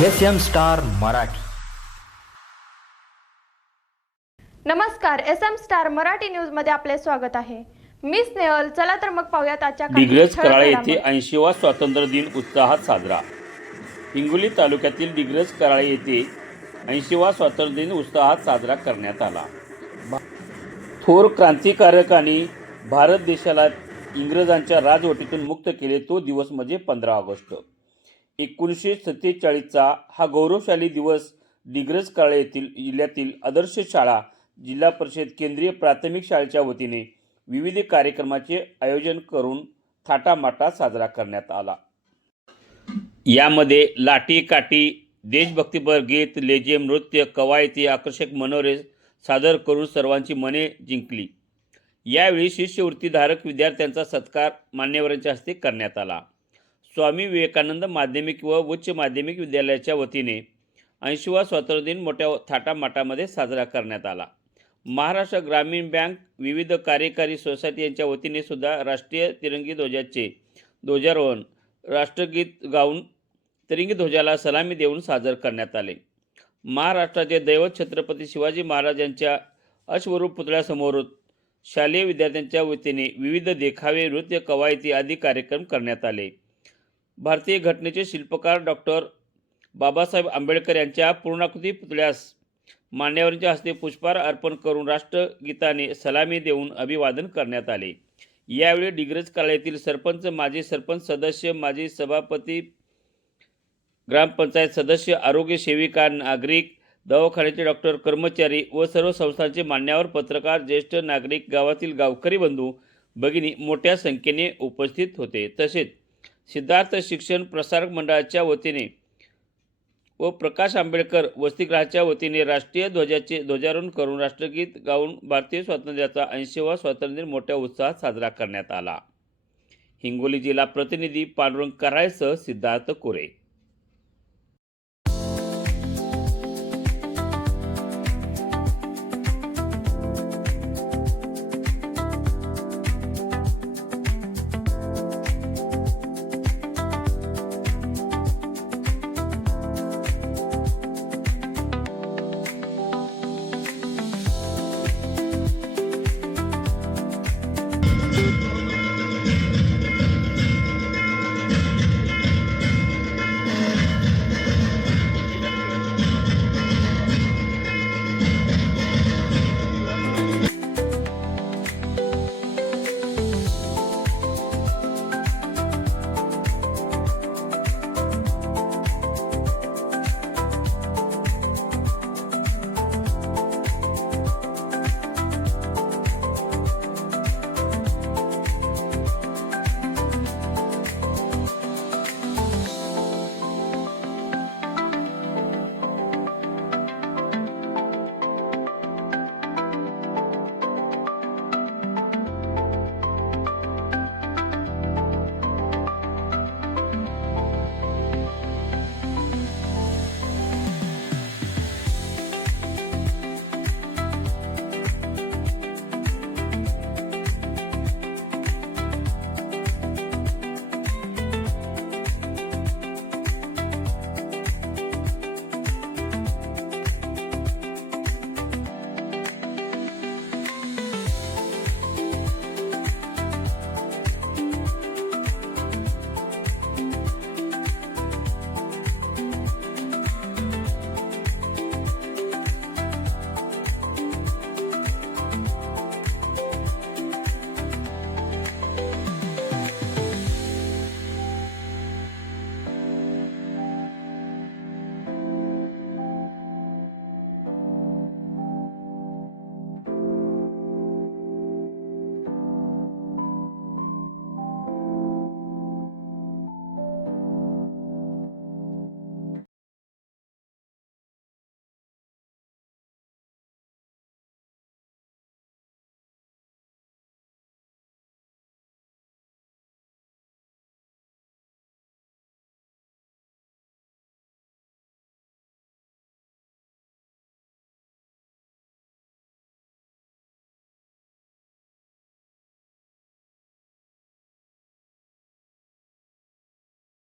FM star Marathi. नमस्कार, SM star Marathi news मध्ये आपले स्वागत आहे। मी स्नेहल। चला तर मग पाहूयात आजच्या काही डिग्रज ठळक कराळे घडामोडी। येथे 80वा स्वातंत्र्य दिन उत्साहात साजरा। हिंगोली तालुक्यातील डिग्रज कराळे येथे 80वा स्वातंत्र्य दिन उत्साहात साजरा करण्यात आला। थोर क्रांतिकारकांनी भारत देशाला इंग्रजांच्या राजवटीतून मुक्त केले तो दिवस म्हणजे 15 ऑगस्ट 1947चा हा गौरवशाली दिवस डिग्रज कराळे येथील जिल्ह्यातील आदर्श शाळा, जिल्हा परिषद केंद्रीय प्राथमिक शाळेच्या वतीने विविध कार्यक्रमाचे आयोजन करून थाटामाटात साजरा करण्यात आला। यामध्ये लाठी काठी, देशभक्तीपर गीत, लेझिम, नृत्य, कवायती, आकर्षक मनोरे सादर करून सर्वांची मने जिंकली। यावेळी शिष्यवृत्तीधारक विद्यार्थ्यांचा सत्कार मान्यवरांच्या हस्ते करण्यात आला। स्वामी विवेकानंद माध्यमिक व उच्च माध्यमिक विद्यालयाच्या वतीने 80वा स्वातंत्र्य दिन मोठ्या थाटामाटामध्ये साजरा करण्यात आला। महाराष्ट्र ग्रामीण बँक, विविध कार्यकारी सोसायटी यांच्या वतीने सुद्धा राष्ट्रीय तिरंगी ध्वजाचे ध्वजारोहण, राष्ट्रगीत गाऊन तिरंगी ध्वजाला सलामी देऊन सादर करण्यात आले। महाराष्ट्राचे दैवत छत्रपती शिवाजी महाराजांच्या अश्वरूप पुतळ्यासमोर शालेय विद्यार्थ्यांच्या वतीने विविध देखावे, नृत्य, कवायती आदी कार्यक्रम करण्यात आले। भारतीय घटनेचे शिल्पकार डॉक्टर बाबासाहेब आंबेडकर यांच्या पूर्णाकृती पुतळ्यास मान्यवरांच्या हस्ते पुष्पहार अर्पण करून राष्ट्रगीताने सलामी देऊन अभिवादन करण्यात आले। यावेळी डिग्रज कराळे येथील सरपंच, माजी सरपंच सदस्य, माजी सभापती, ग्रामपंचायत सदस्य, आरोग्य सेविका, नागरिक, दवाखान्याचे डॉक्टर, कर्मचारी व सर्व संस्थांचे मान्यवर, पत्रकार, ज्येष्ठ नागरिक, गावातील गावकरी बंधू भगिनी मोठ्या संख्येने उपस्थित होते। तसेच सिद्धार्थ शिक्षण प्रसारक मंडळाच्या वतीने व प्रकाश आंबेडकर वसतिगृहाच्या वतीने राष्ट्रीय ध्वजाचे ध्वजारोहण करून राष्ट्रगीत गाऊन भारतीय स्वातंत्र्याचा 80वा स्वातंत्र्य दिन मोठ्या उत्साहात साजरा करण्यात आला। हिंगोली जिल्हा प्रतिनिधी पांडुरंग कराळेसह सिद्धार्थ कोरे।